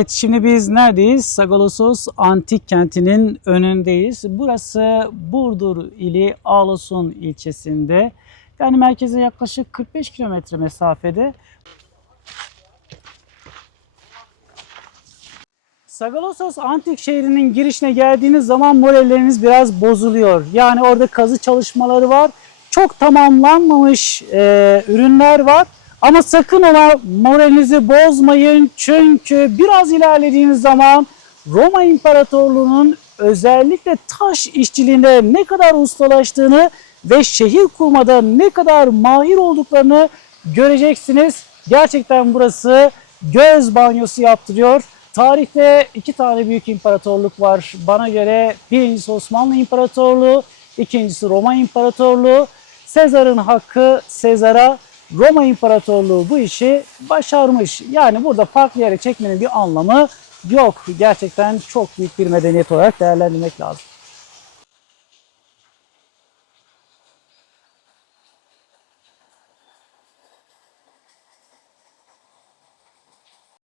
Evet, şimdi biz neredeyiz? Sagalassos Antik Kenti'nin önündeyiz. Burası Burdur ili Ağlasun ilçesinde. Yani merkeze yaklaşık 45 kilometre mesafede. Sagalassos Antik şehrinin girişine geldiğiniz zaman moralleriniz biraz bozuluyor. Yani orada kazı çalışmaları var. Çok tamamlanmamış e, ürünler var. Ama sakın ola moralinizi bozmayın. Çünkü biraz ilerlediğiniz zaman Roma İmparatorluğu'nun özellikle taş işçiliğinde ne kadar ustalaştığını ve şehir kurmada ne kadar mahir olduklarını göreceksiniz. Gerçekten burası göz banyosu yaptırıyor. Tarihte iki tane büyük imparatorluk var. Bana göre birincisi Osmanlı İmparatorluğu, ikincisi Roma İmparatorluğu. Sezar'ın hakkı Sezar'a, Roma İmparatorluğu bu işi başarmış. Yani burada farklı yere çekmenin bir anlamı yok. Gerçekten çok büyük bir medeniyet olarak değerlendirmek lazım.